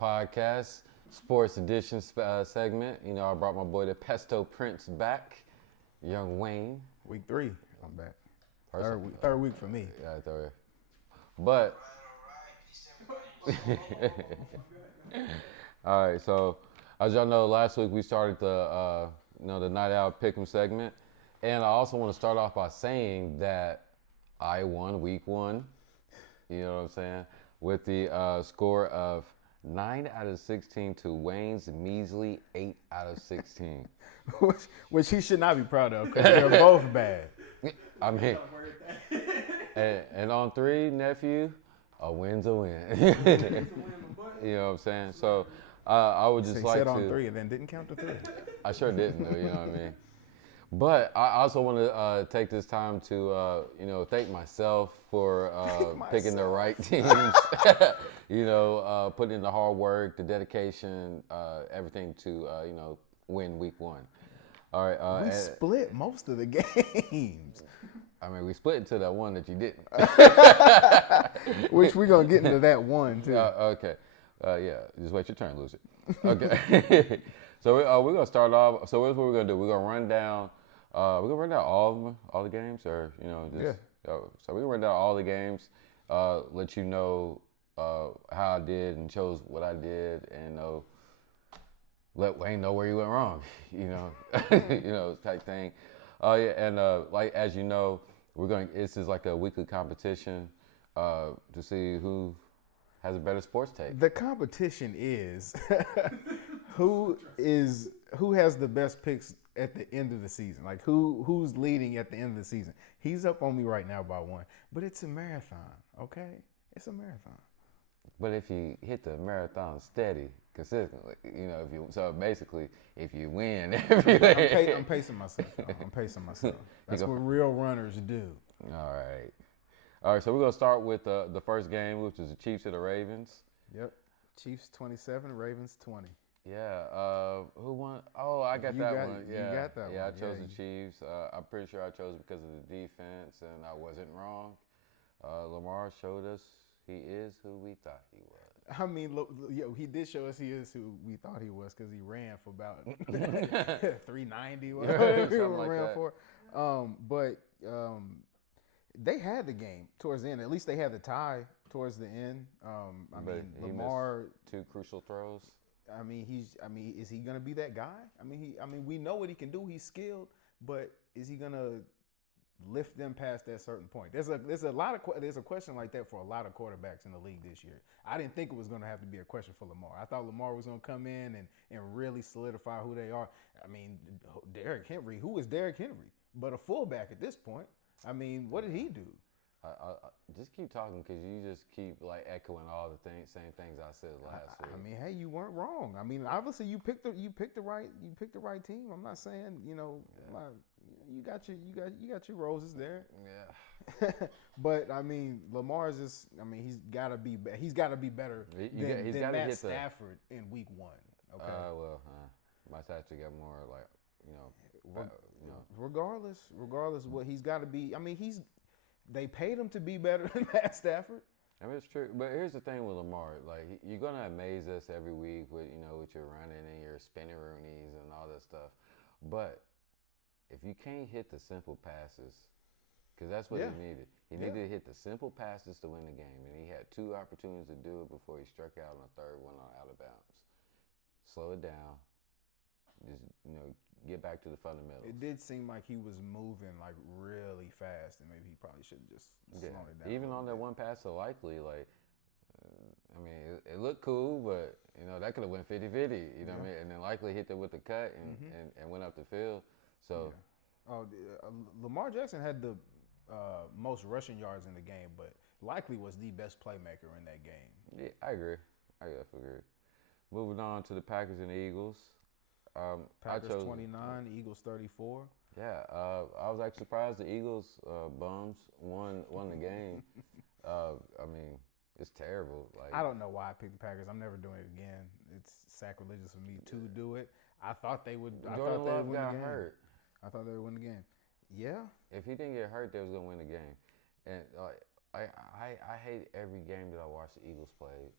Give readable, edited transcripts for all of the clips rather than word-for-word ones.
Podcast Sports Edition segment. You know, I brought my boy the Pesto Prince back, Young Wayne. Week 3, I'm back. First Third week for me. Yeah, third. But all right, so as y'all know, last week we started the Night Out Pick'em segment, and I also want to start off by saying that I won Week 1. You know what I'm saying? With the score of 9 out of 16 to Wayne's measly 8 out of 16. which he should not be proud of because they're both bad. I mean, and on 3, nephew, a win's a win. You know what I'm saying? So I would just He like said to. on 3 and then didn't count to 3. I sure didn't, though, you know what I mean? But I also want to take this time to, thank myself for picking the right teams. Putting in the hard work, the dedication, everything to, win Week 1. All right. We split most of the games. I mean, we split into that one that you didn't. Which we're going to get into that one, too. Okay. Yeah, just wait your turn, loser. Okay. So we're going to start off. So here's what we're going to do. We're going to run down all of them, all the games, or, just. Yeah. So we're going to run down all the games, let you know how I did and chose what I did, and let Wayne know where he went wrong, type thing. Like as you know, this is like a weekly competition to see who has a better sports take. The competition is who has the best picks at the end of the season. Like who's leading at the end of the season. He's up on me right now by 1, but it's a marathon, okay? It's a marathon. But if you hit the marathon steady, consistently, if you win every day. I'm pacing myself. I'm pacing myself. That's what real runners do. All right. So we're gonna start with the first game, which is the Chiefs and the Ravens. Yep. Chiefs 27, Ravens 20. Yeah. Who won? Oh, I got that one. Yeah. You got that one. Yeah, I chose the Chiefs. I'm pretty sure I chose it because of the defense, and I wasn't wrong. Lamar showed us he is who we thought he was. I mean, look, he did show us he is who we thought he was because he ran for about 390, whatever he ran for. They had the game towards the end. At least they had the tie towards the end. Lamar missed 2 crucial throws. Is he gonna be that guy? We know what he can do. He's skilled, but is he gonna lift them past that certain point? There's a question like that for a lot of quarterbacks in the league this year. I didn't think it was going to have to be a question for Lamar. I thought Lamar was going to come in and really solidify who they are. Derrick Henry, who is Derrick Henry? But a fullback at this point. What did he do? I just keep talking because you just keep echoing all the same things I said last week. Hey, you weren't wrong. Obviously you picked the right team. I'm not saying you got your roses there. Yeah. But Lamar's just he's got to be better than Matt Stafford in Week 1. Okay. Matt Stafford got more Regardless of what he's got to be. They paid him to be better than Matt Stafford. It's true. But here's the thing with Lamar. You're going to amaze us every week with your running and your spinning roonies and all that stuff. But if you can't hit the simple passes, because that's what he needed. He needed to hit the simple passes to win the game. And he had 2 opportunities to do it before he struck out on the third one out of bounds. Slow it down. Just, get back to the fundamentals. It did seem like he was moving really fast, and maybe he probably should have just slowed it down. Even on that one pass to Likely, it looked cool, but that could have went 50-50. You know what I mean? And then Likely hit it with the cut and went up the field. So, Lamar Jackson had the most rushing yards in the game, but Likely was the best playmaker in that game. Yeah, I agree. I definitely agree. Moving on to the Packers and the Eagles. Packers 29, Eagles 34. Yeah, I was actually surprised the Eagles bums won the game. It's terrible. I don't know why I picked the Packers. I'm never doing it again. It's sacrilegious for me to do it. I thought they would. Jordan Love got hurt. I thought they would win the game. Yeah. If he didn't get hurt, they was gonna win the game. And I hate every game that I watch the Eagles play.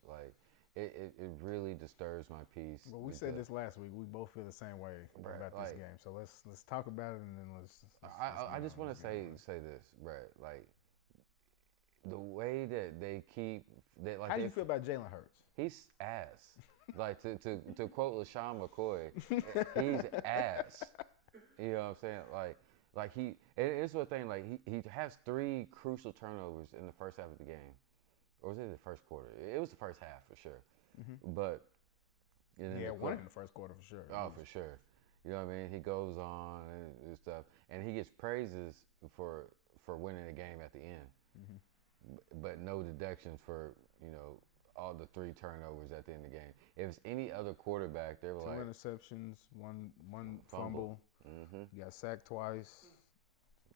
it really disturbs my peace. Well, we said this last week. We both feel the same way about this game. So let's talk about it, and then let's I just want to say this, Brett. Like the way that they keep that. Like, how do you feel about Jalen Hurts? He's ass. Like to quote LaShawn McCoy, he's ass. You know what I'm saying? Like he. It's one thing. Like he has 3 crucial turnovers in the first half of the game. Or was it the first quarter? It was the first half for sure. Mm-hmm. But one in the first quarter for sure. Oh, for sure. You know what I mean? He goes on and stuff, and he gets praises for winning the game at the end, but no deductions for all the 3 turnovers at the end of the game. If it's any other quarterback, they were 2 like interceptions, one fumble. Mm-hmm. You got sacked twice.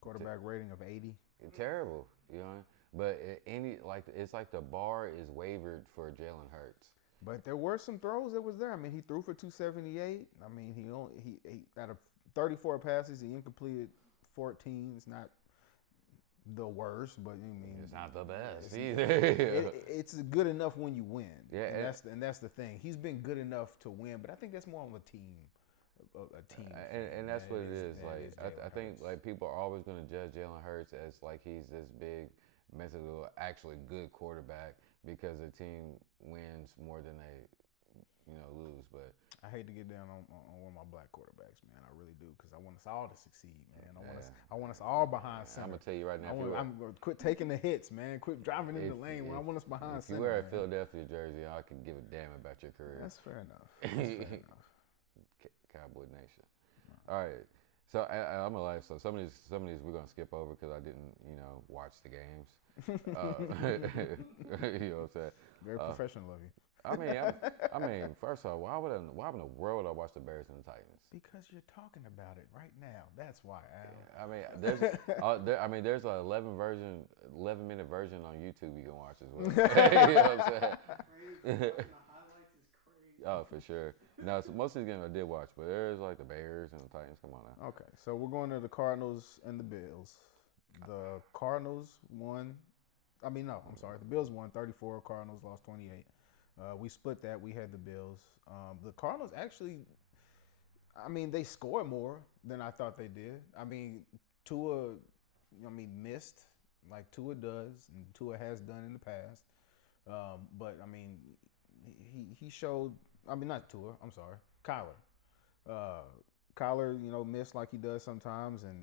Quarterback rating of 80. Terrible, you know. But it's like the bar is wavered for Jalen Hurts. But there were some throws that was there. I mean, he threw for 278. I mean, he out of 34 passes, he incompleted 14. It's not the worst, but I mean, it's not the best either. It's good enough when you win. Yeah, and that's the thing. He's been good enough to win, but I think that's more of a team. And that's what it is. Like I think like people are always going to judge Jalen Hurts as like he's this big, mythical, actually good quarterback because the team wins more than they, lose. But I hate to get down on one of my black quarterbacks, man. I really do, because I want us all to succeed, man. I want us all behind center. I'm gonna tell you right now. I'm gonna quit taking the hits, man. Quit driving in the lane when I want us behind center. If you wear a Philadelphia jersey, I could give a damn about your career. That's fair enough. Cowboy Nation. All right. So I'm gonna lie. So some of these we're gonna skip over because I didn't watch the games. You know what I'm saying? Very professional of you. I mean, first off, why in the world would I watch the Bears and the Titans? Because you're talking about it right now. That's why, Al. Yeah, I mean, there's a 11-minute version on YouTube you can watch as well. You know what I'm saying? Oh, for sure. No, so most of these games I did watch, but there's like the Bears and the Titans. Come on now. Okay, so we're going to the Cardinals and the Bills. The Cardinals won. The Bills won 34. Cardinals lost 28. We split that. We had the Bills. The Cardinals actually, they scored more than I thought they did. I mean, Tua, missed like Tua does, and Tua has done in the past. But he showed. Not Tua. I'm sorry, Kyler. Kyler, missed like he does sometimes, and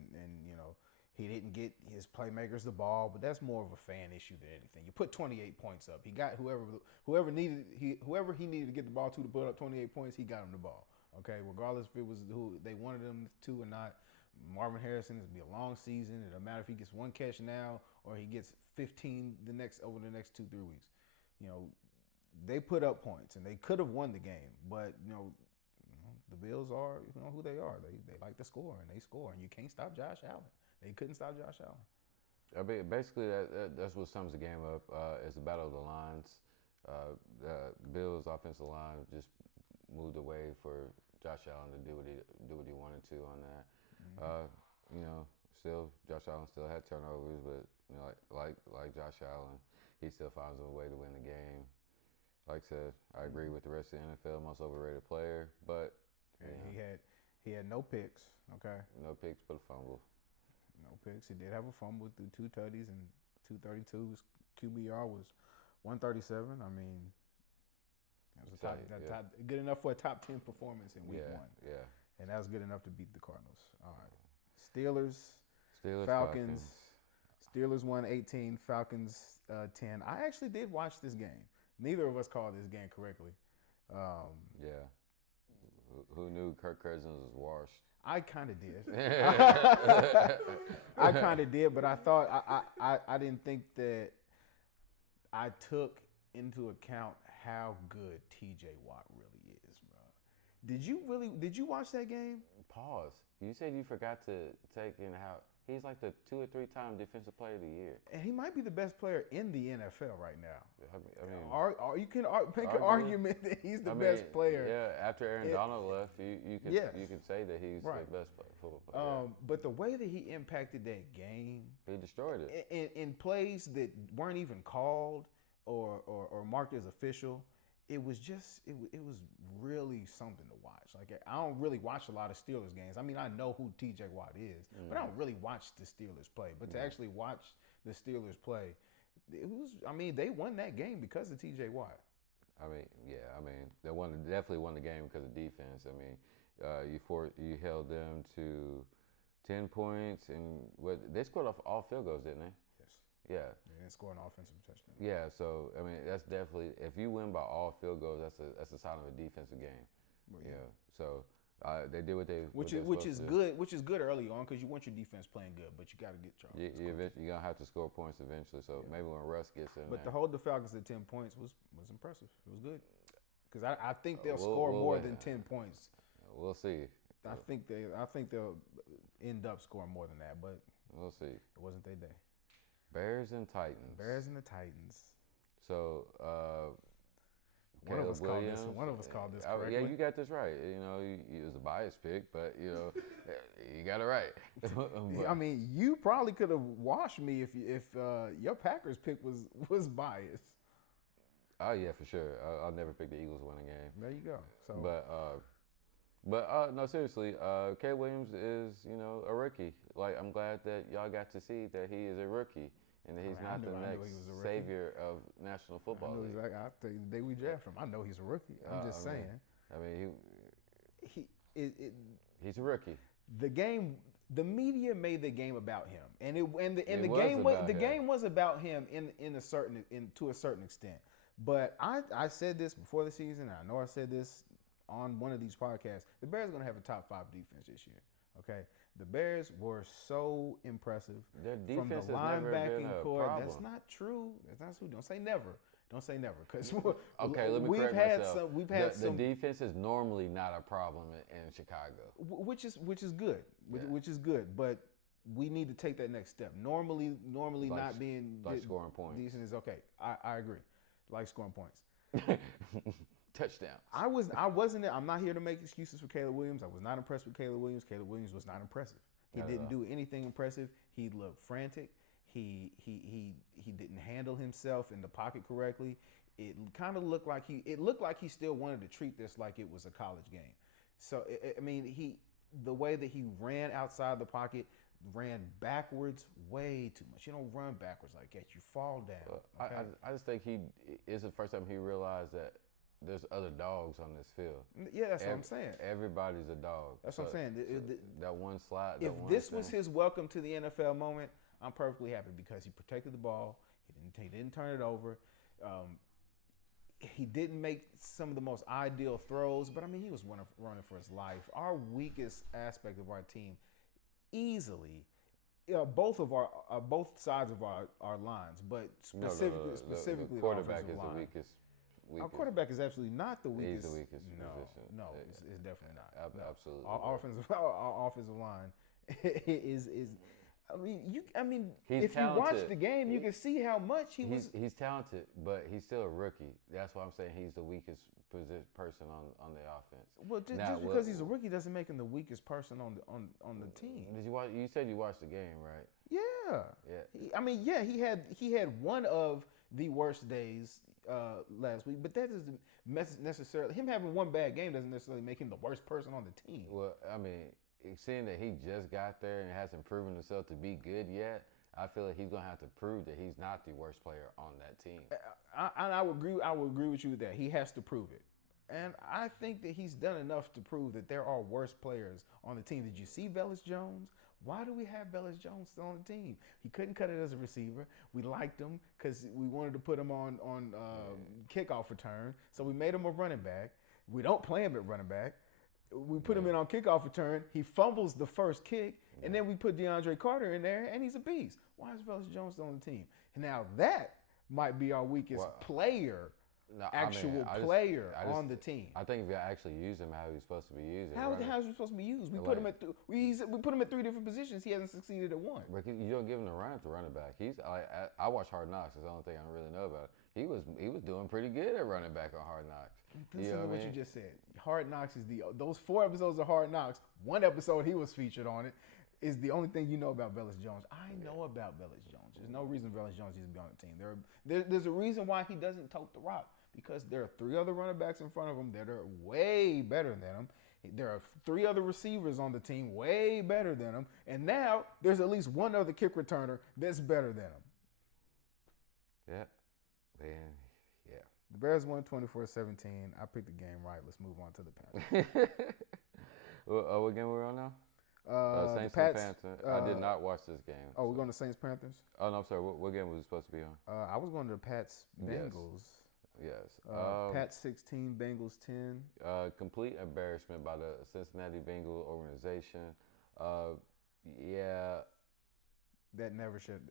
he didn't get his playmakers the ball, but that's more of a fan issue than anything. You put 28 points up. He got whoever he needed to get the ball to put up 28 points. He got him the ball. Okay, regardless if it was who they wanted him to or not. Marvin Harrison, it's gonna be a long season. It doesn't matter if he gets 1 catch now or he gets 15 over the next 2-3 weeks. They put up points and they could have won the game, but the Bills are who they are. They like to score and they score, and you can't stop Josh Allen. They couldn't stop Josh Allen. I mean, basically that's what sums the game up. It's a battle of the lines. The Bills' offensive line just moved away for Josh Allen to do what he wanted to on that. Mm-hmm. Still Josh Allen still had turnovers, but like Josh Allen, he still finds a way to win the game. Like I said, I agree with the rest of the NFL, most overrated player, but he had no picks. Okay, no picks but a fumble. No picks. He did have a fumble through 2 tutties and 232. His QBR was 137. I mean, that was good enough for a top 10 performance in week 1. Yeah. And that was good enough to beat the Cardinals. All right. Steelers Falcons. Steelers won 18. Falcons 10. I actually did watch this game. Neither of us called this game correctly. Yeah. Who knew Kirk Cousins was washed? I kind of did. I kind of did, but I thought I didn't think that I took into account how good T.J. Watt really is, bro. Did you watch that game? Pause. You said you forgot to take in how he's like the 2 or 3 time defensive player of the year, and he might be the best player in the NFL right now. I mean, you can make an argument that he's the best player. Yeah, after Aaron Donald left, you can say that he's the best football player. But the way that he impacted that game, he destroyed it in plays that weren't even called or marked as official. it was just it was really something to watch. Like I don't really watch a lot of Steelers games. I mean, I know who T.J. Watt is, but I don't really watch the Steelers play. But to actually watch the Steelers play, it was. I mean, they won that game because of T.J. Watt. I mean, yeah. I mean, they definitely won the game because of defense. I mean, you held them to 10 points, and they scored off all field goals, didn't they? Yes. Yeah. They didn't score an offensive touchdown. Yeah. So I mean, that's definitely, if you win by all field goals, that's a sign of a defensive game. Well, yeah. So they did what they which is good early on because you want your defense playing good, but you got to get your offense. You're gonna have to score points eventually. So maybe when Russ gets in, but to hold the Falcons at 10 points was impressive. It was good because I think they'll score more than 10 points. We'll see. I think they'll end up scoring more than that, but we'll see. It wasn't their day. Bears and Titans. Bears and the Titans. So one of us called this correctly. Yeah, you got this right. You know, it was a biased pick, but you know, you got it right. I mean, you probably could have washed me if your Packers pick was biased. Oh yeah, for sure. I'll never pick the Eagles to win a game. There you go. So, but no, seriously, Caleb Williams is, you know, a rookie. Like, I'm glad that y'all got to see that he is a rookie and that he's not the next savior of National Football League. Exactly. I tell you, the day we draft him, I know he's a rookie. I'm just saying. I mean, he's a rookie. The media made the game about him, and the game was about him to a certain extent. But I said this before the season. And I know I said this on one of these podcasts. The Bears are going to have a top 5 defense this year. Okay, the Bears were so impressive. Their defense from the linebacking core. That's not true. That's not true. Don't say never. Don't say never, because okay, let me correct myself. The defense is normally not a problem in Chicago, which is good, which is good. But we need to take that next step. Normally not being scoring points. Decent is okay. I agree. Like scoring points. Touchdown. I'm not here to make excuses for Caleb Williams. I was not impressed with Caleb Williams. Caleb Williams was not impressive. He didn't do anything impressive. He looked frantic. He didn't handle himself in the pocket correctly. It kind of looked like he still wanted to treat this like it was a college game. So I mean, the way that he ran outside the pocket, ran backwards way too much. You don't run backwards like that. You fall down. Okay? I just think it's the first time he realized that there's other dogs on this field. Yeah, that's what I'm saying. Everybody's a dog. That's what I'm saying. That one slide. If this was his welcome to the NFL moment, I'm perfectly happy because he protected the ball. He didn't turn it over. He didn't make some of the most ideal throws, but I mean, he was running for his life. Our weakest aspect of our team, easily, both sides of our lines, but specifically the quarterback is the weakest. Our quarterback is absolutely not the weakest. He's the weakest position. No, it's definitely not. Absolutely. Our offensive line is. I mean, he's if talented. You watch the game, you can see how much was. He's talented, but he's still a rookie. That's why I'm saying he's the weakest person on the offense. Well, just because he's a rookie doesn't make him the weakest person on the team. Did you watch? You said you watched the game, right? Yeah. Yeah. He had one of the worst days last week, but that doesn't necessarily, him having one bad game doesn't necessarily make him the worst person on the team. Well, I mean, seeing that he just got there and hasn't proven himself to be good yet, I feel like he's gonna have to prove that he's not the worst player on that team. I would agree with you with that. He has to prove it. And I think that he's done enough to prove that there are worse players on the team. Did you see Velus Jones? Why do we have Velus Jones still on the team? He couldn't cut it as a receiver. We liked him because we wanted to put him on kickoff return. So we made him a running back. We don't play him at running back. We put him in on kickoff return. He fumbles the first kick, and then we put DeAndre Carter in there, and he's a beast. Why is Velus Jones still on the team? And now that might be our weakest player. Player on the team. I think if you actually use him how he's supposed to be used. How is he supposed to be used? We put him at three different positions. He hasn't succeeded at one. Rick, you don't give him the run at the running back. I watch Hard Knocks. It's the only thing I really know about it. He was doing pretty good at running back on Hard Knocks. Listen to what you just said. Hard Knocks is those 4 episodes of Hard Knocks. One episode he was featured on it. Is the only thing you know about Velus Jones. I know about Velus Jones. There's no reason Velus Jones needs to be on the team. There's a reason why he doesn't tote the rock. because there are 3 other running backs in front of him that are way better than him. There are 3 other receivers on the team way better than him. And now there's at least 1 other kick returner that's better than him. Yeah. Man, yeah. The Bears won 24-17. I picked the game right. Let's move on to the Panthers. What game we're on now? Saints the Pats, and Panthers. I did not watch this game. Oh, we're going to Saints Panthers? Oh, no, I'm sorry. What game was it supposed to be on? I was going to the Pats Bengals. Yes. Pats 16, Bengals 10. Complete embarrassment by the Cincinnati Bengal organization. Yeah. That never should.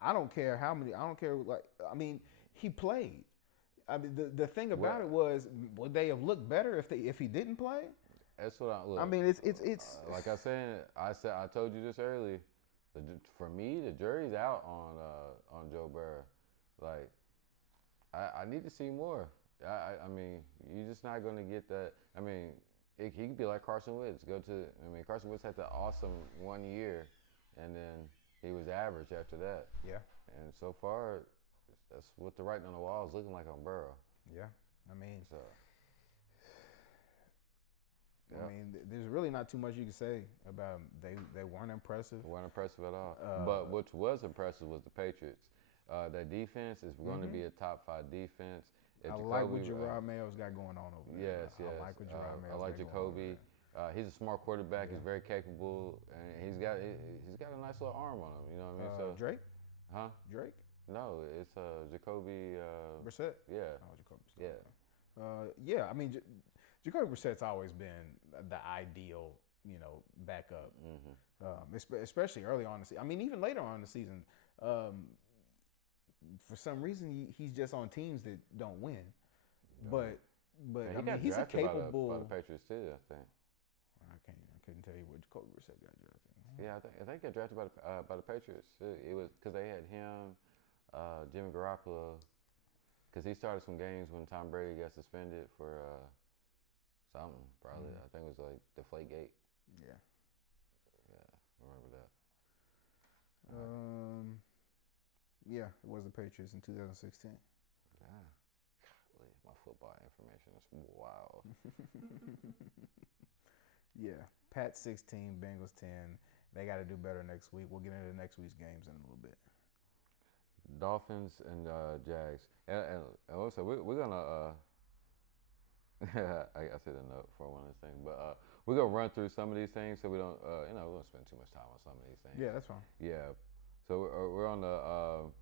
I don't care how many. I don't care. Like, I mean, he played. I mean, the thing about it was, would they have looked better if he didn't play? That's what I look. I mean, it's like I told you this early. For me, the jury's out on Joe Burrow. Like, I need to see more. I mean, you're just not going to get that. I mean, he could be like Carson Wentz. Carson Wentz had that awesome 1 year, and then he was average after that. Yeah. And so far, that's what the writing on the wall is looking like on Burrow. Yeah. I mean, so. Yeah. I mean, there's really not too much you can say about them. They weren't impressive. They weren't impressive at all. But what was impressive was the Patriots. That defense is going to be a top 5 defense. I like what Jerod Mayo's got going on over there. Yes. I like what Jerod Mayo's got going on. I like Jacoby. He's a smart quarterback. Yeah. He's very capable, and he's got a nice little arm on him. You know what I mean? So Drake? Huh? Drake? No, it's Jacoby. Brissett? Yeah. Oh, Jacoby Brissett. Yeah. I mean, Jacoby Brissett's always been the ideal, backup. Mm-hmm. Especially early on in the season. I mean, even later on in the season, for some reason he's just on teams that don't win. But I mean, he's a capable. By the Patriots too, I think. I couldn't tell you where Jacoby Brissett got drafted. Yeah, I think he got drafted by the Patriots. It was because they had him, Jimmy Garoppolo, because he started some games when Tom Brady got suspended for something probably. I think it was like Deflategate. Yeah, remember that. Yeah, it was the Patriots in 2016. Golly, my football information is wild. Yeah, Pats 16, Bengals 10. They got to do better next week. We'll get into next week's games in a little bit. Dolphins and Jags, and also we're gonna. I said a note for one of these things, but we're gonna run through some of these things so we don't, we don't spend too much time on some of these things. Yeah, that's fine. Yeah, so we're on the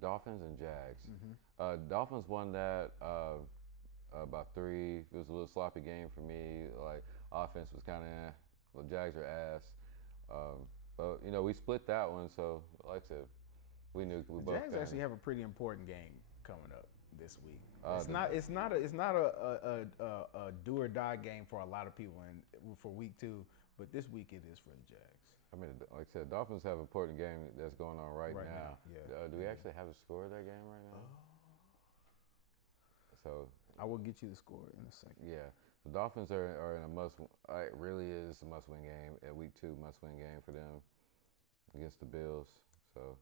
Dolphins and Jags. Mm-hmm. Dolphins won that about 3. It was a little sloppy game for me. Like offense was kind of, well, Jags are ass. But we split that one, so like I said, we knew we both. Jags actually have a pretty important game coming up this week. It's not a do or die game for a lot of people for week 2, but this week it is for the Jags. I mean, like I said, Dolphins have an important game that's going on right now. Yeah. Do we actually have a score of that game right now? So I will get you the score in a second. Yeah, the Dolphins are in a must. It really is a must-win game. At week 2, must-win game for them against the Bills. So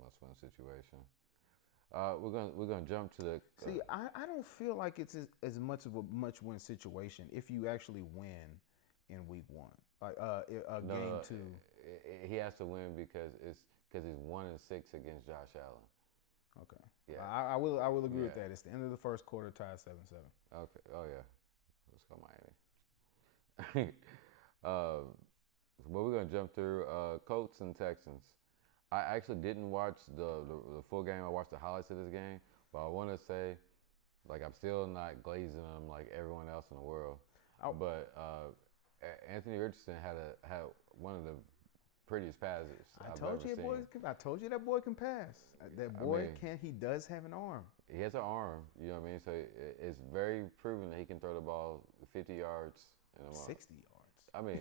must-win situation. We're gonna jump to the. See, I don't feel like it's as much of a must-win situation if you actually win in week 1, like game 2. He has to win because he's 1-6 against Josh Allen. Okay. Yeah. I will agree with that. It's the end of the first quarter, tied 7-7. Okay. Oh yeah. Let's go Miami. Well, we're gonna jump through Colts and Texans. I actually didn't watch the full game. I watched the highlights of this game, but I want to say, like, I'm still not glazing them like everyone else in the world. But Anthony Richardson had one of the prettiest passes I've ever seen. I told you that boy can pass. That boy can. He does have an arm. He has an arm. You know what I mean? So it's very proven that he can throw the ball 50 yards. 60 yards. I mean,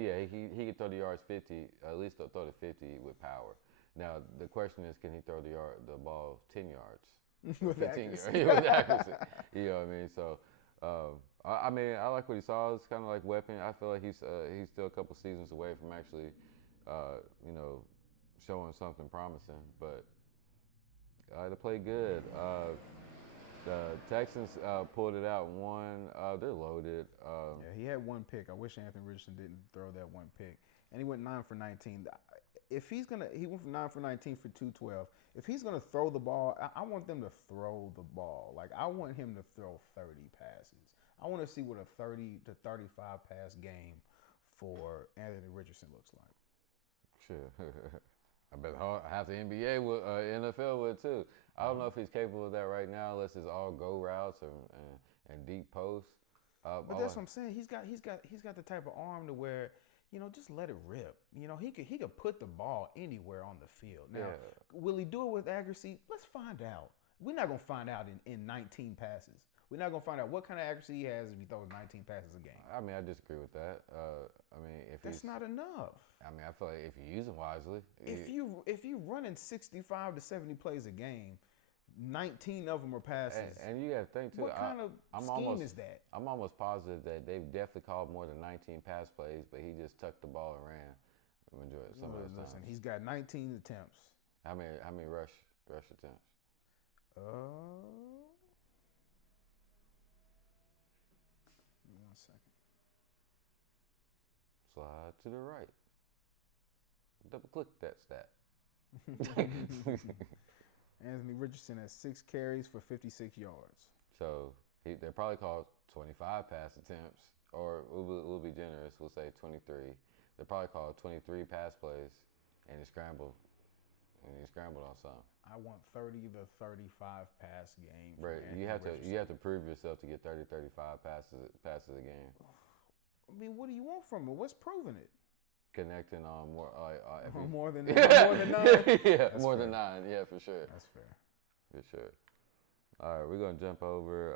yeah, he can throw the yards 50. At least throw the 50 with power. Now the question is, can he throw the ball 10 yards? with accuracy. With accuracy. You know what I mean? So. I like what he saw. It's kind of like weapon. I feel like he's still a couple seasons away from actually, showing something promising. But They played good. The Texans pulled it out and won. They're loaded. Yeah, he had one pick. I wish Anthony Richardson didn't throw that one pick. And he went 9 for 19. If he went from 9 for 19 for 212. If he's gonna throw the ball, I want them to throw the ball. Like I want him to throw 30 passes. I want to see what a 30 to 35 pass game for Anthony Richardson looks like. Sure. I bet half the NBA would, NFL would too. I don't know if he's capable of that right now, unless it's all go routes and deep posts. But that's what I'm saying. He's got the type of arm to where, just let it rip. He could put the ball anywhere on the field. Now, will he do it with accuracy? Let's find out. We're not gonna find out in 19 passes. We're not gonna find out what kind of accuracy he has if he throws 19 passes a game. I mean, I disagree with that. If that's not enough. I mean, I feel like if you use him wisely, if you running 65 to 70 plays a game, 19 of them are passes. And you got to think too. What kind of scheme is that? I'm almost positive that they've definitely called more than 19 pass plays, but he just tucked the ball and ran. Some of those times. Listen, he's got 19 attempts. How many rush attempts? 1 second. Slide to the right. Double click that stat. Anthony Richardson has 6 carries for 56 yards. So they probably called 25 pass attempts, or we'll be generous. We'll say 23. They probably called 23 pass plays, and he scrambled on some. I want 30 to 35 pass game. Right, you have to prove yourself to get 30, 35 passes a game. I mean, what do you want from him? What's proving it? Connecting on more more than 9. Yeah, more than 9. Yeah, for sure. That's fair. For sure. All right, we're gonna jump over.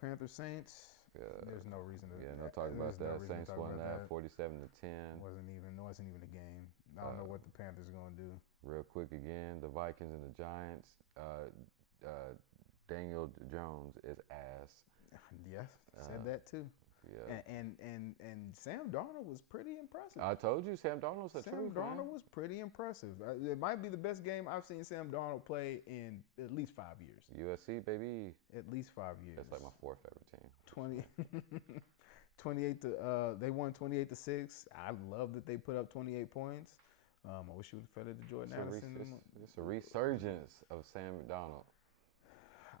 Panthers Saints. Yeah. There's no reason to. Yeah, no talk about that. Saints won that 47-10. Wasn't even a game. I don't know what the Panthers are gonna do. Real quick again, the Vikings and the Giants. Daniel Jones is ass. Yes, said that too. Yeah. And Sam Darnold was pretty impressive. I told you Sam Darnold's a Sam Darnold was pretty impressive. It might be the best game I've seen Sam Darnold play in at least 5 years. USC, baby. At least 5 years. That's like my 4th favorite team. 28 to they won 28-6. I love that they put up 28 points. I wish you would have fed it to Jordan Addison. It's a resurgence of Sam Darnold.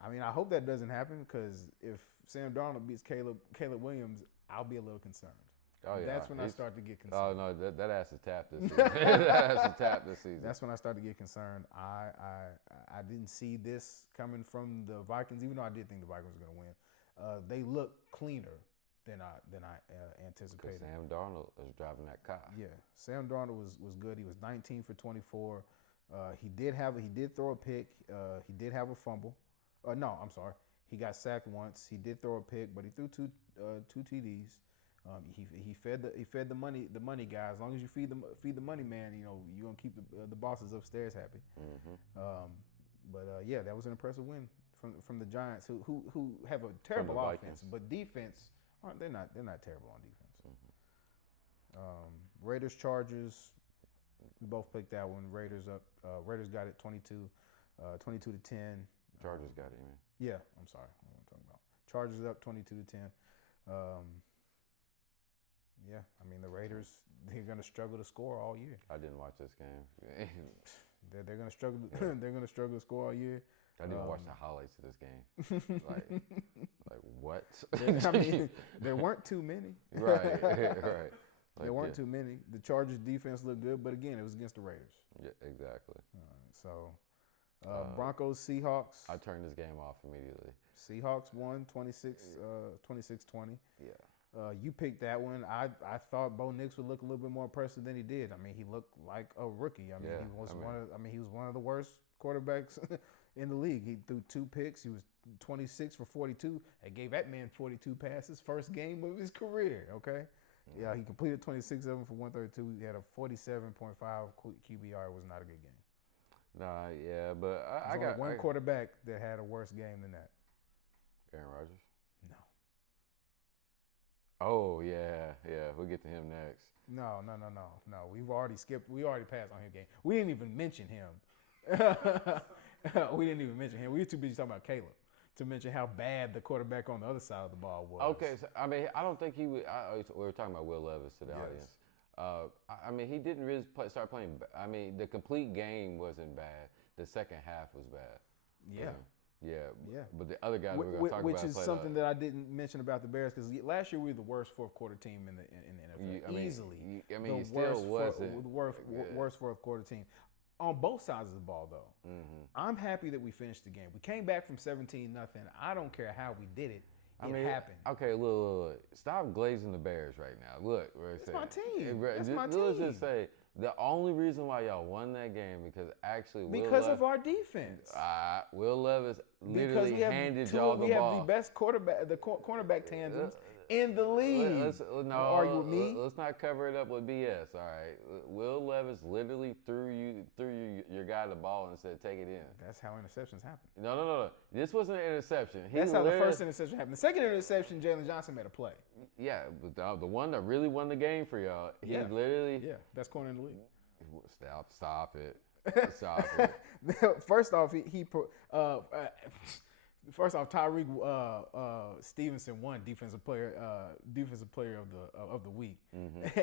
I mean, I hope that doesn't happen, because if Sam Darnold beats Caleb Williams, I'll be a little concerned. Oh yeah, that's when I start to get concerned. Oh no, that ass is tapped this season. That ass is tapped this season. That's when I start to get concerned. I didn't see this coming from the Vikings, even though I did think the Vikings were going to win. They look cleaner than I anticipated. Sam Darnold is driving that car. Yeah, Sam Darnold was good. He was 19 for 24. He did throw a pick. He did have a fumble. No, I'm sorry. He got sacked once. He did throw a pick, but he threw two TDs. He fed the money guy. As long as you feed the money man, you're gonna keep the bosses upstairs happy. Mm-hmm. Yeah, that was an impressive win from the Giants, who have a terrible offense, but defense they're not terrible on defense. Mm-hmm. Raiders Chargers, we both picked that one. Raiders up. Raiders got it 22 to 10. Chargers got it, man. Yeah, I'm sorry. What am I talking about? Chargers up 22 to 10. Yeah, I mean the Raiders, they're gonna struggle to score all year. I didn't watch this game. They're gonna struggle. They're gonna struggle to score all year. I didn't watch the highlights of this game. like what? I mean, there weren't too many. Right. Like, there weren't too many. The Chargers defense looked good, but again, it was against the Raiders. Yeah, exactly. Broncos, Seahawks. I turned this game off immediately. Seahawks won 26-20. Yeah. You picked that one. I thought Bo Nix would look a little bit more impressive than he did. I mean, he looked like a rookie. He was one of the worst quarterbacks in the league. He threw 2 picks. He was 26 for 42. They gave that man 42 passes. First game of his career. Okay. Mm-hmm. Yeah, he completed 26 of them for 132. He had a 47.5 QBR. It was not a good game. Nah, yeah, but I got one quarterback that had a worse game than that. Aaron Rodgers? No. Oh, yeah. We'll get to him next. No. We've already skipped. We already passed on his game. We didn't even mention him. We didn't even mention him. We were too busy talking about Caleb to mention how bad the quarterback on the other side of the ball was. Okay, so I mean, I don't think he would. We were talking about Will Levis to the Yes. audience. I mean, he didn't really start playing. I mean, the complete game wasn't bad. The second half was bad. Yeah. Yeah. But the other guys we're going to talk Which about. is something that I didn't mention about the Bears because last year we were the worst fourth quarter team in the NFL. Easily. I mean, he still wasn't. The worst fourth quarter team. On both sides of the ball, though, I'm happy that we finished the game. We came back from 17-0. I don't care how we did it. It happened. Okay, look. Stop glazing the Bears right now. Look, it's my team. It's my team. Let's just say the only reason why y'all won that game of our defense. Will Levis literally handed y'all the ball. We have the best cornerback tandems in the league. Argue with me? Let's not cover it up with BS. All right, Will Levis literally threw your guy the ball and said, "Take it in." That's how interceptions happen. No. This wasn't an interception. That's how the first interception happened. The second interception, Jalen Johnson made a play. Yeah, but the one that really won the game for y'all, he literally best corner in the league. Stop it. Stop it. First off, Tyreek Stevenson won defensive player of the week,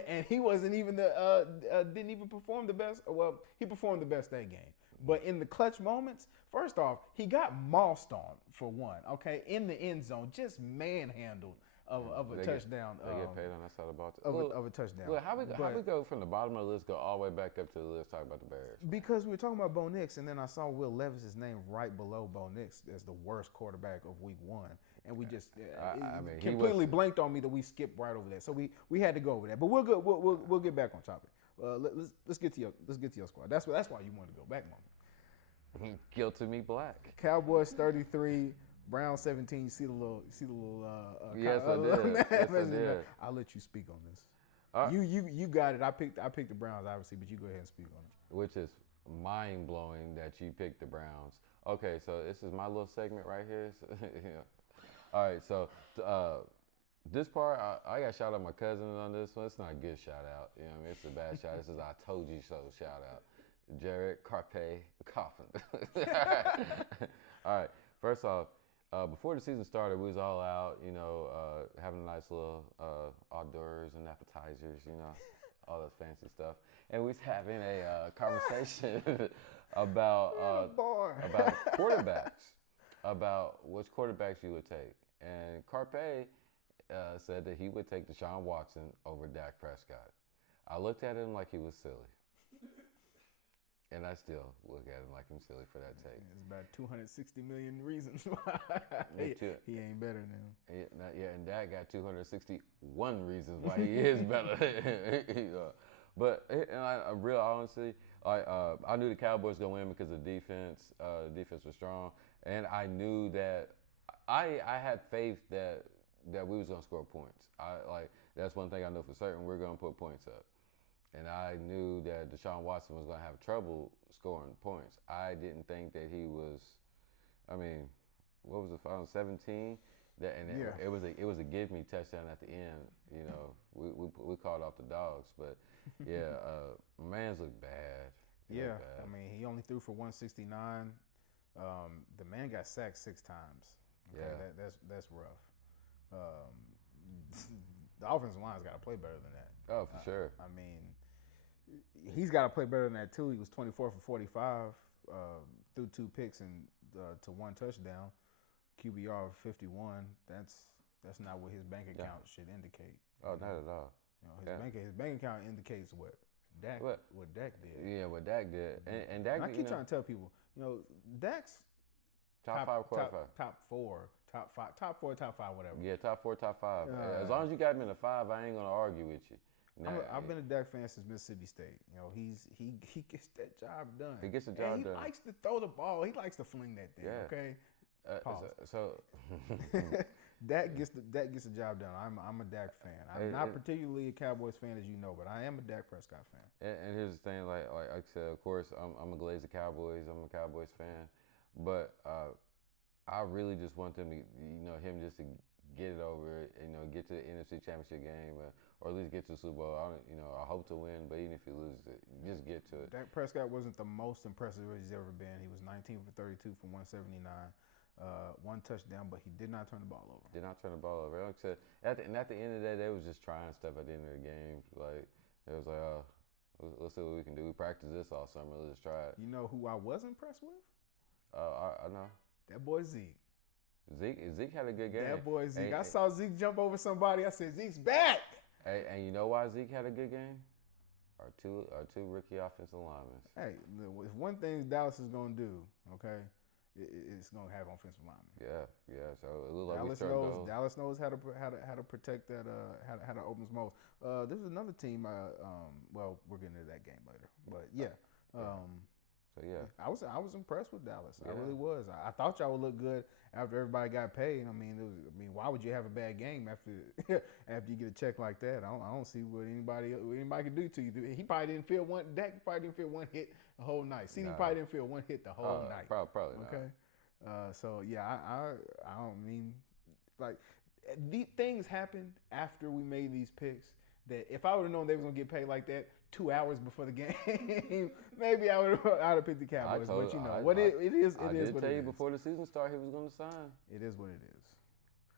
and he wasn't even didn't even perform the best. Well, he performed the best that game, but in the clutch moments, first off, he got mossed on for one. Okay, in the end zone, just manhandled of a touchdown. They get paid on that side of a touchdown. Look, how we go from the bottom of the list, go all the way back up to the list, talk about the Bears? Because we were talking about Bo Nix, and then I saw Will Levis' name right below Bo Nix as the worst quarterback of Week 1, and we just completely blanked on me that we skipped right over that. So we had to go over that, but we'll get back on topic. Let's get to your squad. That's why you wanted to go back, Mama. Guilty me black. Cowboys 33. Brown 17. You see the little. Yes, I did. I'll let you speak on this. You got it. I picked the Browns obviously, but you go ahead and speak on it. Which is mind blowing that you picked the Browns. Okay, so this is my little segment right here. All right, so this part I got shout out my cousins on this one. It's not a good shout out. You know what I mean? It's a bad shout. This is I told you so shout out. Jared Carpe Coffin. All right. First off. Before the season started, we was all out, having a nice little hors d'oeuvres and appetizers, all that fancy stuff. And we was having a conversation about quarterbacks, about which quarterbacks you would take. And Carpe said that he would take Deshaun Watson over Dak Prescott. I looked at him like he was silly. And I still look at him like I'm silly for that take. There's about 260 million reasons why he ain't better than him. And Dak got 261 reasons why he is better. But in real honesty, I knew the Cowboys gonna win because of defense. Defense was strong, and I knew that I had faith that we was gonna score points. That's one thing I know for certain. We're gonna put points up. And I knew that Deshaun Watson was going to have trouble scoring points. I didn't think that he was. I mean, what was the final 17? It was a give me touchdown at the end. We called off the dogs, but man's looked bad. I mean, he only threw for 169. The man got sacked 6 times. Okay? Yeah, that's rough. The offensive line's got to play better than that. Oh, for sure. I mean, he's got to play better than that too. He was 24 for 45, threw 2 picks and to 1 touchdown. QBR of 51. That's not what his bank account should indicate. Oh, not at all. His bank account indicates what Dak did. Yeah, what Dak did. And Dak. I keep trying to tell people, Dak's top 5 quarterback. Top 4, top 5, whatever. Yeah, top 4, top 5. As long as you got him in the 5, I ain't gonna argue with you. I've been a Dak fan since Mississippi State. He gets that job done. He gets the job done. He likes to throw the ball. He likes to fling that thing. Yeah. Okay. So Dak gets the job done. I'm a Dak fan. I'm not particularly a Cowboys fan, as you know, but I am a Dak Prescott fan. And here's the thing, like I said, of course, I'm a glaze of Cowboys. I'm a Cowboys fan, but I really just want them to, him just to get it over, get to the NFC Championship game, or at least get to the Super Bowl. I hope to win, but even if you lose it, just get to it. Dak Prescott wasn't the most impressive he's ever been. He was 19 for 32 for 179, one touchdown, but he did not turn the ball over. Did not turn the ball over. Like I said, at the end of the day, they was just trying stuff at the end of the game. Like it was like, let's see what we can do. We practiced this all summer. Let's just try it. You know who I was impressed with? I know. That boy Zeke. Zeke had a good game. That boy Zeke. I saw Zeke jump over somebody. I said, Zeke's back. And you know why Zeke had a good game? Our two rookie offensive linemen. Hey, if one thing Dallas is gonna do, okay, it's gonna have offensive linemen. Yeah. So it looked like Dallas knows how to protect that. How to open his mouth. There's another team. Well, we're getting to that game later, but yeah. So yeah, I was impressed with Dallas. Yeah. I really was. I thought y'all would look good after everybody got paid. I mean, why would you have a bad game after after you get a check like that? I don't see what anybody can do to you. He probably didn't feel one. Dak probably didn't feel one hit the whole night. CD probably didn't feel one hit the whole night. Probably not. Okay. So yeah, I don't mean like these things happened after we made these picks. That if I would have known they was gonna get paid like that 2 hours before the game, maybe I would have picked the Cowboys. But it is. I did tell you before the season started he was going to sign. It is what it is.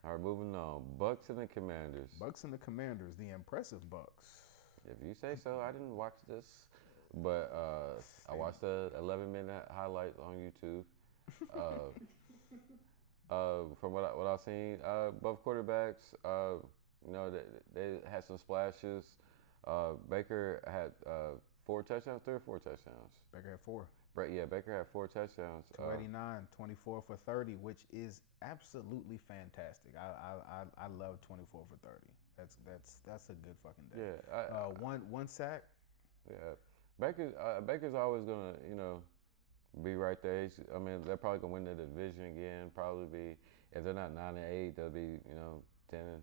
All right, moving on. Bucks and the Commanders. Bucks and the Commanders, the impressive Bucks. If you say so. I didn't watch this, but I watched the 11-minute highlights on YouTube. From what I've seen, both quarterbacks, they had some splashes. Baker had 4 touchdowns, 3 or 4 touchdowns. Baker had 4. Baker had 4 touchdowns. 289, 24 for 30, which is absolutely fantastic. I love 24 for 30. That's a good fucking day. Yeah. One sack. Yeah. Baker's always gonna be right there. They're probably gonna win the division again. Probably be, if they're not 9-8, they'll be 10-7.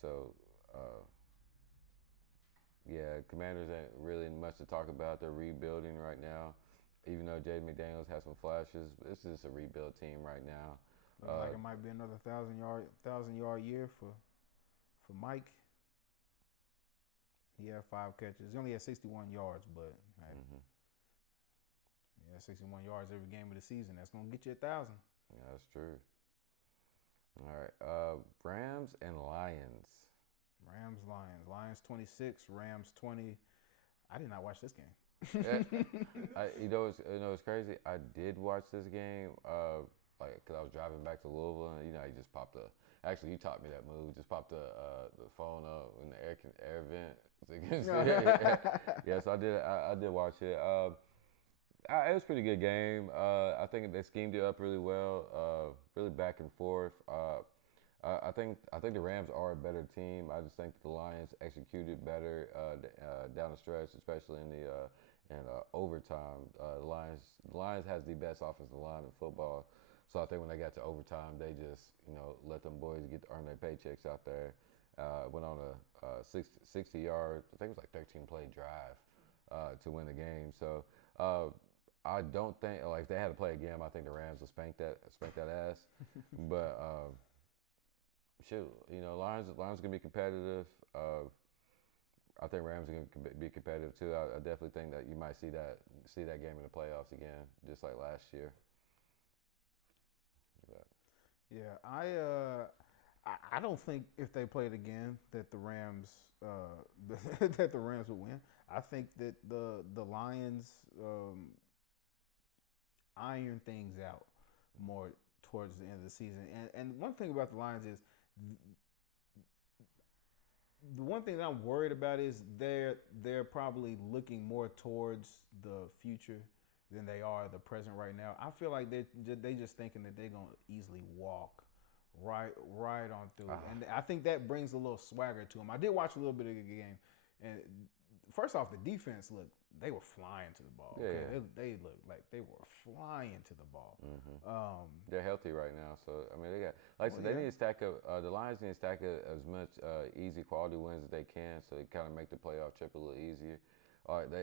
So. Yeah, Commanders ain't really much to talk about. They're rebuilding right now, even though Jaden McDaniels has some flashes. This is a rebuild team right now. Looks like it might be another 1,000-yard year for Mike. He had 5 catches. He only had 61 yards, but he had 61 yards every game of the season. That's gonna get you 1,000. Yeah, that's true. All right, Rams and Lions. Lions 26, Rams 20. I did not watch this game. It's crazy. I did watch this game, because I was driving back to Louisville, and you just popped Actually, you taught me that move. Just pop the phone up in the air vent. So you can see. Yeah, so I did watch it. It was a pretty good game. I think they schemed it up really well, really back and forth. I think the Rams are a better team. I just think the Lions executed better down the stretch, especially in overtime. The Lions has the best offensive line in football. So I think when they got to overtime, they just let them boys earn their paychecks out there. Went on a 60-yard, I think it was like 13-play drive to win the game. So I don't think, if they had to play again, I think the Rams would spank that ass. But shoot, Lions gonna be competitive. I think Rams are gonna be competitive too. I definitely think that you might see that game in the playoffs again, just like last year. But. Yeah, I don't think if they played again that the Rams that the Rams would win. I think that the Lions iron things out more towards the end of the season. And one thing about the Lions is the one thing that I'm worried about is they're probably looking more towards the future than they are the present right now. I feel like they just thinking that they're gonna easily walk right on through, and I think that brings a little swagger to them. I did watch a little bit of the game, and first off, the defense they were flying to the ball. Yeah, okay? yeah. They looked like they were flying to the ball. Mm-hmm. They're healthy right now, so they got they need to stack up. The Lions need to stack up as much easy quality wins as they can, so they kind of make the playoff trip a little easier.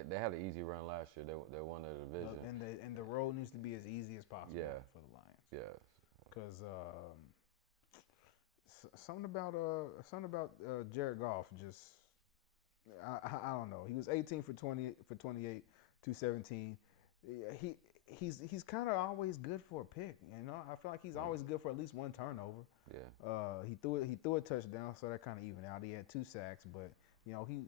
They had an easy run last year. They won the division, and the road needs to be as easy as possible for the Lions. Yeah, because Something about Jared Goff just I don't know. He was 18 for 28, 217. He's kind of always good for a pick. You know, I feel like he's always good for at least one turnover. Yeah. He threw a touchdown, so that kind of evened out. He had 2 sacks, but you know he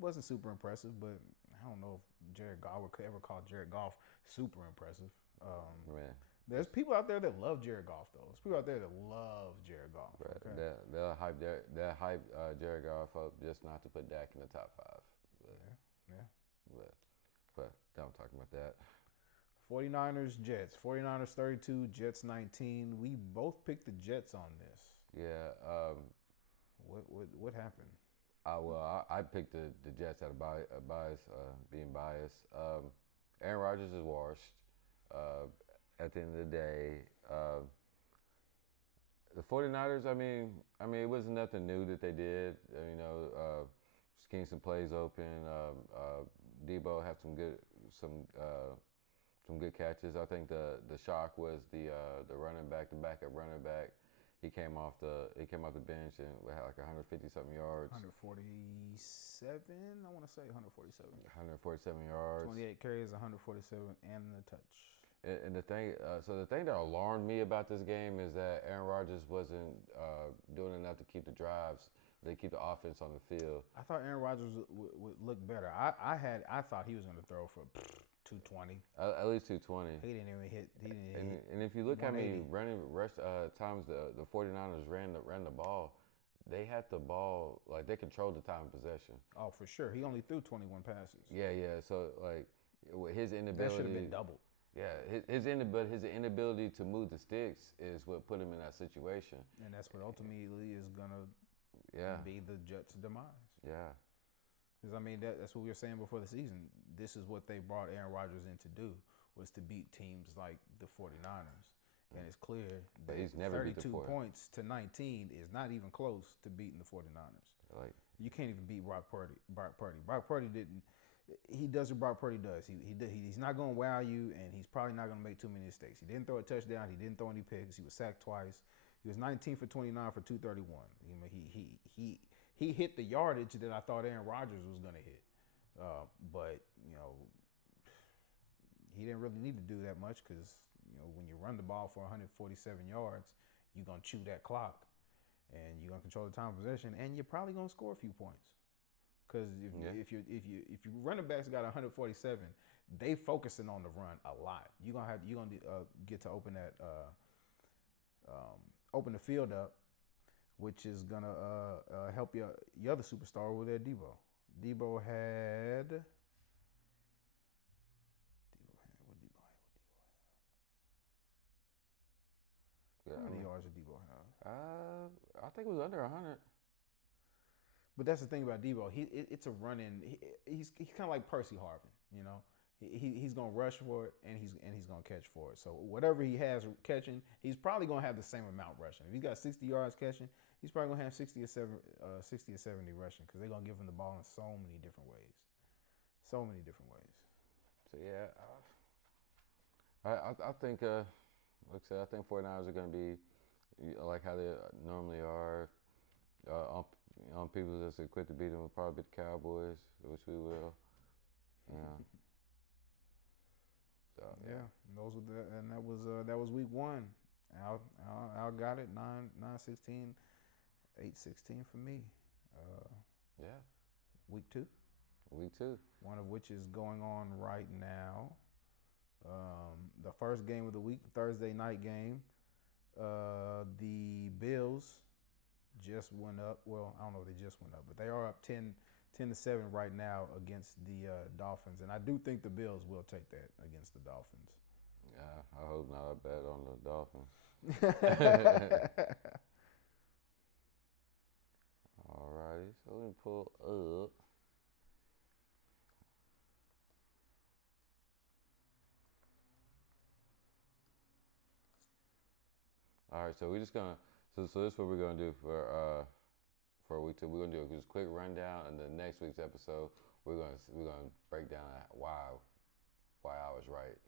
wasn't super impressive. But I don't know if Jared Goff would ever call Jared Goff super impressive. Man. There's people out there that love Jared Goff, though. There's people out there that love Jared Goff. Right. Okay? They'll hype Jared Goff up just not to put Dak in the top 5. But, Yeah. but don't talk about that. 49ers, Jets. 49ers 32, Jets 19. We both picked the Jets on this. Yeah. What happened? I picked the Jets out of bias, being biased. Aaron Rodgers is washed. At the end of the day, the 49ers, I mean, it wasn't nothing new that they did. You know, scheme some plays open. Debo had some good catches. I think the shock was the running back, the backup running back. He came off the bench and had like 150 something yards. 147, I want to say 147. 147 yards. 28 carries, 147, and a touch. And the thing that alarmed me about this game is that Aaron Rodgers wasn't doing enough to keep the drives, to keep the offense on the field. I thought Aaron Rodgers would look better. I thought he was going to throw for 220. At least 220. He didn't even hit. And if you look how many times the 49ers ran the ball, they had the ball, like they controlled the time of possession. Oh, for sure. He only threw 21 passes. Yeah. So like his inability. That should have been doubled. Yeah, his inability to move the sticks is what put him in that situation. And that's what ultimately is gonna be the Jets' demise. Yeah. Because I mean that's what we were saying before the season. This is what they brought Aaron Rodgers in to do, was to beat teams like the 49ers. And it's clear that he's never 32 points to 19 is not even close to beating the 49ers. Like, you can't even beat Brock Purdy. Brock Purdy didn't. He does what Brock Purdy does. He's not going to wow you, and he's probably not going to make too many mistakes. He didn't throw a touchdown. He didn't throw any picks. He was sacked twice. He was 19 for 29 for 231. He hit the yardage that I thought Aaron Rodgers was going to hit, but you know he didn't really need to do that much because you know when you run the ball for 147 yards, you're going to chew that clock, and you're going to control the time of possession, and you're probably going to score a few points. Because if your running backs got 147, they focusing on the run a lot. You're gonna get to open the field up, which is gonna help your other superstar with that Debo. Debo had what Debo had? How many yards did Debo have? I think it was under 100. But that's the thing about Debo. It's a run-in. He's kind of like Percy Harvin, you know. He's gonna rush for it and he's gonna catch for it. So whatever he has catching, he's probably gonna have the same amount rushing. If he's got 60 yards catching, he's probably gonna have 60 or 70 rushing because they're gonna give him the ball in so many different ways. So yeah, I think like I said, I think 49ers are gonna be like how they normally are. People that's equipped to beat them will probably be the Cowboys, which we will. Yeah. So, yeah, that was week 1. Al got it 9-16, 8-16 for me. Yeah. Week 2. One of which is going on right now. The first game of the week, Thursday night game. The Bills just went up. Well, I don't know if they just went up, but they are up 10-7 right now against the Dolphins, and I do think the Bills will take that against the Dolphins. Yeah, I hope not. I bet on the Dolphins. All righty, so let me pull up. All right, so we're just gonna. So this is what we're gonna do for week 2. We're gonna do a just quick rundown, and the next week's episode we're gonna break down why I was right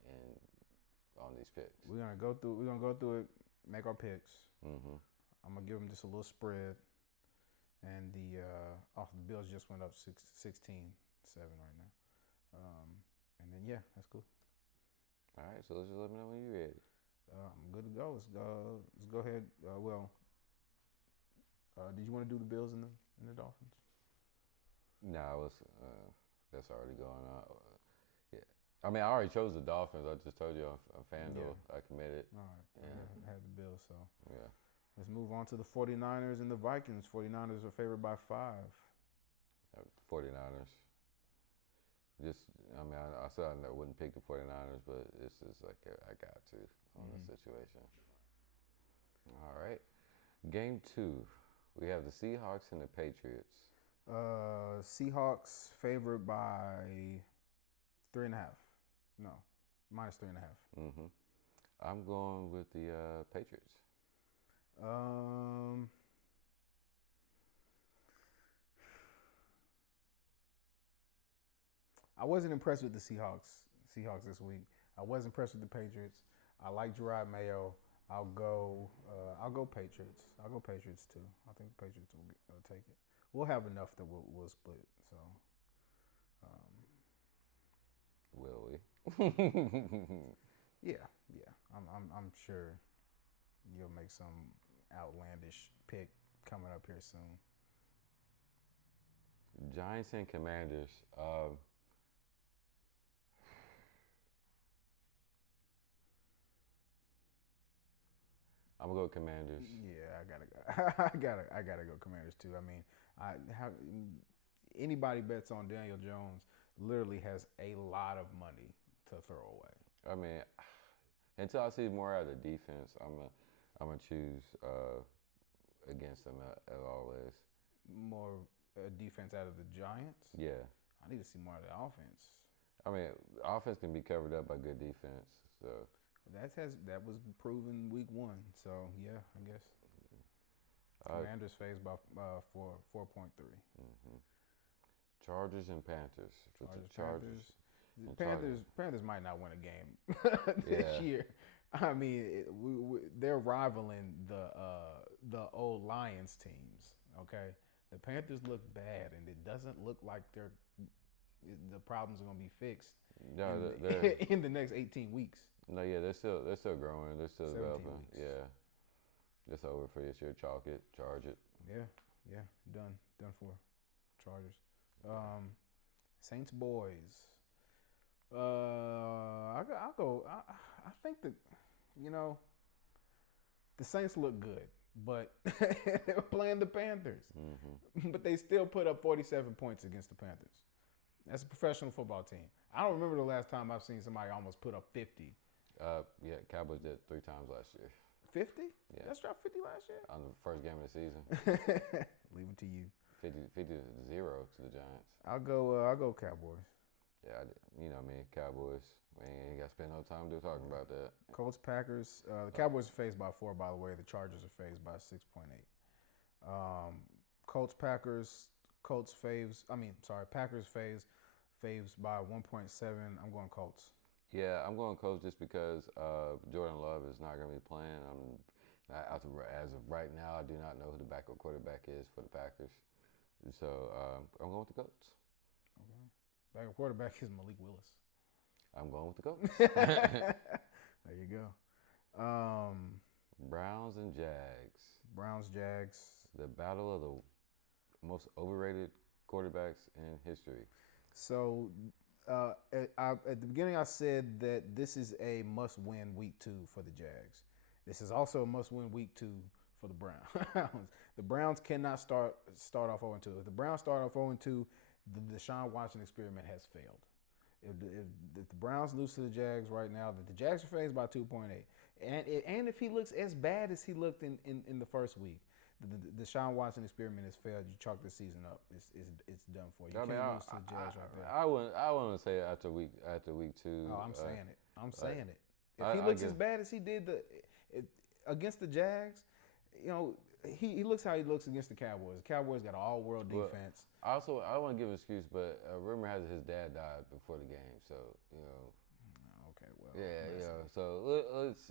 on these picks. We're gonna go through it, make our picks. Mm-hmm. I'm gonna give them just a little spread, and the Bills just went up 16-7 right now. And then yeah, that's cool. All right, so let's just let me know when you're ready. I'm good to go. Let's go ahead. Did you want to do the Bills and the Dolphins? Nah, that's already going on. Yeah, I mean, I already chose the Dolphins. I just told you on FanDuel. Yeah. I committed. All right. Yeah. I had the Bills, so Yeah. let's move on to the 49ers and the Vikings. 49ers are favored by 5. 49ers. I mean, I said I wouldn't pick the 49ers, but it's just like I got to on the situation. All right. Game 2. We have the Seahawks and the Patriots. Seahawks favored by 3.5. No, -3.5. Mm-hmm. I'm going with the Patriots. I wasn't impressed with the Seahawks this week. I was impressed with the Patriots. I like Gerard Mayo. I'll go Patriots. I'll go Patriots too. I think the Patriots will take it. We'll have enough that we'll split. So, Will we? yeah. I'm sure you'll make some outlandish pick coming up here soon. Giants and Commanders. I'm gonna go Commanders. Yeah, I gotta go Commanders too. I mean, anybody bets on Daniel Jones literally has a lot of money to throw away. I mean, until I see more out of the defense, I'm gonna choose against them always. More defense out of the Giants. Yeah. I need to see more of the offense. I mean, offense can be covered up by good defense. So that was proven week 1. So yeah, I guess. Commanders phased by 4.3. Mm-hmm. Chargers and Panthers. Panthers might not win a game this year. I mean, they're rivaling the old Lions teams. Okay, the Panthers look bad, and it doesn't look like the problems are going to be fixed in the next 18 weeks. No, yeah, they're still growing. They're still developing. Weeks. Yeah, it's over for this year. Chalk it, charge it. Yeah, done for. Chargers. Saints boys. I'll go. I think that the Saints look good, but they were playing the Panthers. Mm-hmm. But they still put up 47 points against the Panthers. That's a professional football team. I don't remember the last time I've seen somebody almost put up 50. Yeah, Cowboys did 3 times last year. 50? Yeah. Let's drop 50 last year? On the first game of the season. Leave it to you. 50-0 to the Giants. I'll go Cowboys. Yeah, you know me, Cowboys. We ain't got to spend no time talking about that. Colts, Packers. The Cowboys are phased by 4, by the way. The Chargers are phased by 6.8. Colts, Packers. Packers phased by 1.7. I'm going Colts. Yeah, I'm going Colts just because Jordan Love is not going to be playing. As of right now, I do not know who the backup quarterback is for the Packers. So I'm going with the Colts. Okay. Backup quarterback is Malik Willis. I'm going with the Colts. There you go. Browns and Jags. Browns, Jags. The battle of the most overrated quarterbacks in history. So at the beginning, I said that this is a must-win week 2 for the Jags. This is also a must-win week 2 for the Browns. The Browns cannot start off 0-2. If the Browns start off 0-2, the Deshaun Watson experiment has failed. If the Browns lose to the Jags right now, the Jags are phased by 2.8. And if he looks as bad as he looked in the first week, the Deshaun Watson experiment has failed. You chalk the season up. It's done for you. You can't lose to the Jags right there. I wouldn't say after week 2. Oh, I'm saying it. I'm saying it. If he looks as bad as he did against the Jags, he looks how he looks against the Cowboys. The Cowboys got an all-world defense. I want to give an excuse, but rumor has it his dad died before the game, so Okay, So let's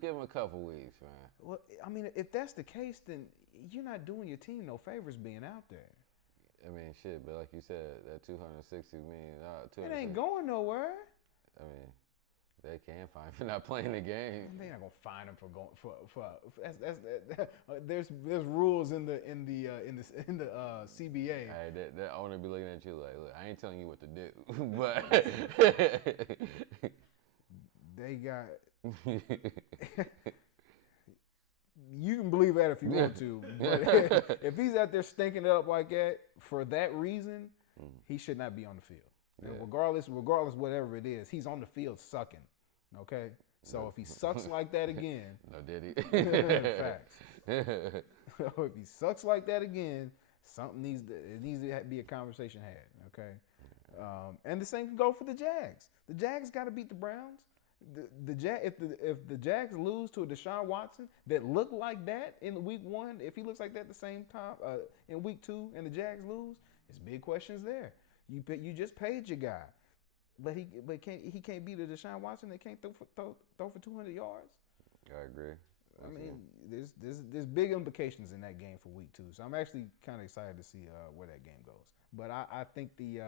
give him a couple weeks, man. Well, I mean, if that's the case, then you're not doing your team no favors being out there. I mean, shit, but like you said, that $260 million, it ain't going nowhere. I mean, they can fine for not playing the game. They're not gonna fine them for going there's rules in the CBA. Hey, that owner be looking at you like, look, I ain't telling you what to do, but they got. You can believe that if you want to, but if he's out there stinking it up like that for that reason, he should not be on the field. Yeah. Regardless, whatever it is, he's on the field sucking. Okay, so if he sucks like that again, no, did he? Facts. If he sucks like that again, something needs to be a conversation had. Okay, and the same can go for the Jags. The Jags got to beat the Browns. If the Jags lose to a Deshaun Watson that looked like that in week 1, if he looks like that at the same time in week 2 and the Jags lose, it's big questions there. You just paid your guy, but he can't beat a Deshaun Watson that can't throw for 200 yards. I agree. I mean, there's big implications in that game for week 2, so I'm actually kind of excited to see where that game goes. But I think the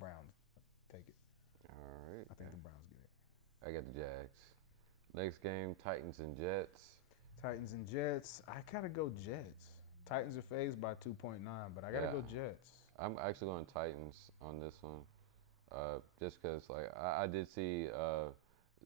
Browns take it. All right. I think the Browns get it. I got the Jags. Next game, Titans and Jets. Titans and Jets. I gotta go Jets. Titans are favored by 2.9, but I gotta go Jets. I'm actually going Titans on this one, just because I did see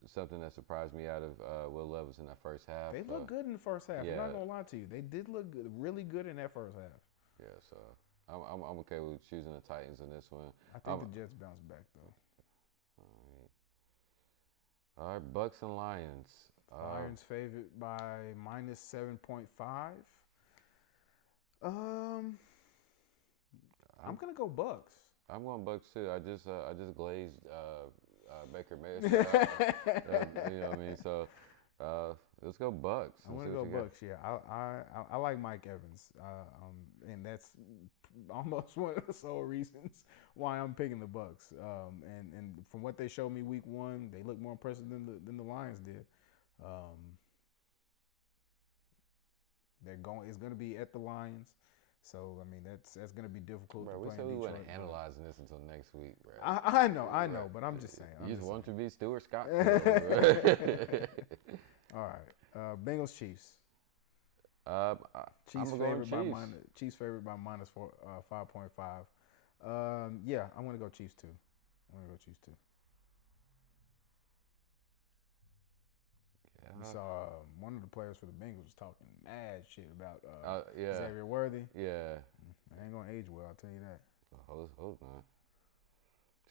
something that surprised me out of Will Levis in that first half. They look good in the first half. Yeah. I'm not gonna lie to you. They did look good, really good in that first half. Yeah, so I'm okay with choosing the Titans in this one. I think the Jets bounce back though. All right, Bucks and Lions. Lions favored by minus 7.5. I'm gonna go Bucks. I'm going Bucks too. I just glazed Baker Mayfield. You know what I mean? So let's go Bucks. I'm gonna go Bucks. Yeah, I like Mike Evans, and that's almost one of the sole reasons why I'm picking the Bucks. And from what they showed me week 1, they look more impressive than the Lions did. It's going to be at the Lions, so I mean that's going to be difficult. Bro, we said we weren't analyzing this until next week, bro. I know, but I'm just saying. You just want to be Stuart Scott. All right, Bengals Chiefs. Chiefs favored by minus 5.5. Yeah, I'm gonna go Chiefs too. Yeah. We saw one of the players for the Bengals was talking mad shit about Xavier Worthy. Yeah, it ain't gonna age well. I'll tell you that. Hold on.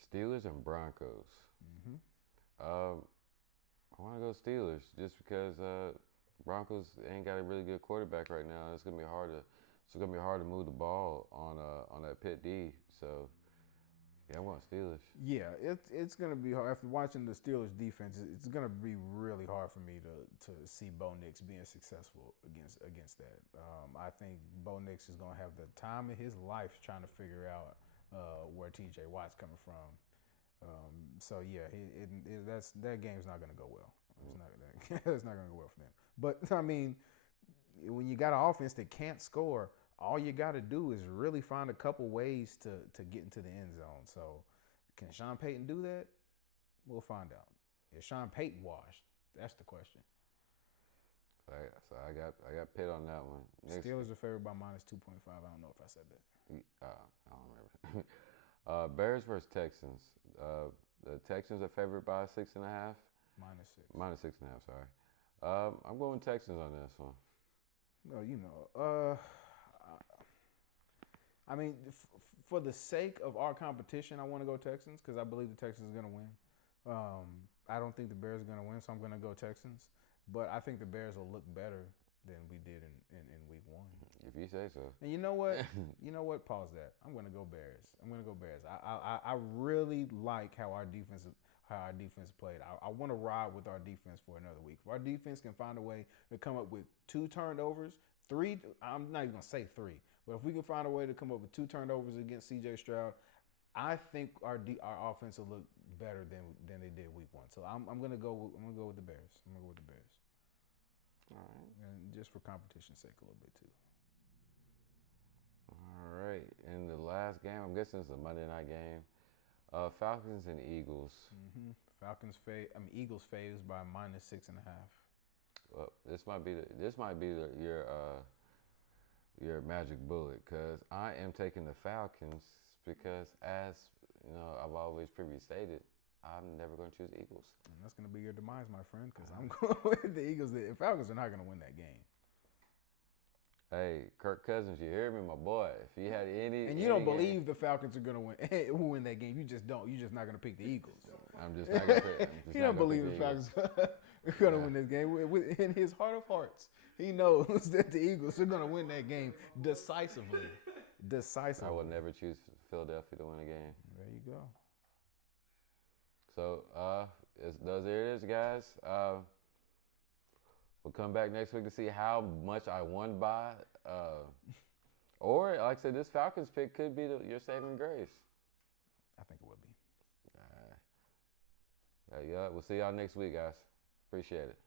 Steelers and Broncos. I want to go Steelers just because Broncos ain't got a really good quarterback right now. It's gonna be hard to move the ball on that Pitt D. So yeah, I want Steelers. Yeah, it's gonna be hard after watching the Steelers defense. It's gonna be really hard for me to see Bo Nix being successful against that. I think Bo Nix is gonna have the time of his life trying to figure out where T.J. Watt's coming from. So yeah, that game's not gonna go well. It's not gonna go well for them. But I mean, when you got an offense that can't score, all you got to do is really find a couple ways to get into the end zone. So, can Sean Payton do that? We'll find out. Is Sean Payton washed? That's the question. So I got Pitt on that one. Steelers are favored by minus 2.5. I don't know if I said that. I don't remember. Bears versus Texans. The Texans are favored by 6.5. Minus 6. Minus 6.5. Sorry. I'm going Texans on this one. No, I mean, for the sake of our competition, I want to go Texans because I believe the Texans are going to win. I don't think the Bears are going to win, so I'm going to go Texans. But I think the Bears will look better than we did in week 1. If you say so. And you know what? Pause that. I'm going to go Bears. I really like how our defense played. I want to ride with our defense for another week. If our defense can find a way to come up with 2 turnovers, 3, I'm not even going to say 3, but if we can find a way to come up with 2 turnovers against C.J. Stroud, I think our offense will look better than they did week 1. So I'm gonna go with the Bears. I'm gonna go with the Bears. All right. And just for competition's sake a little bit too. All right. In the last game, I'm guessing it's a Monday night game. Falcons and Eagles. Mm-hmm. Eagles faves by -6.5. Well, this might be your magic bullet, because I am taking the Falcons because, as you know, I've always previously stated, I'm never going to choose Eagles. And that's going to be your demise, my friend, because I'm going with the Eagles. The Falcons are not going to win that game. Hey, Kirk Cousins, you hear me, my boy? If he had any, and you don't believe the Falcons are going to win that game, you just don't. You're just not going to pick the Eagles. I'm just not going to. He don't believe the Falcons are going to win this game. In his heart of hearts, he knows that the Eagles are going to win that game decisively. I would never choose Philadelphia to win a game. There you go. So, there it is, guys. We'll come back next week to see how much I won by. Or, like I said, this Falcons pick could be your saving grace. I think it would be. Yeah, we'll see y'all next week, guys. Appreciate it.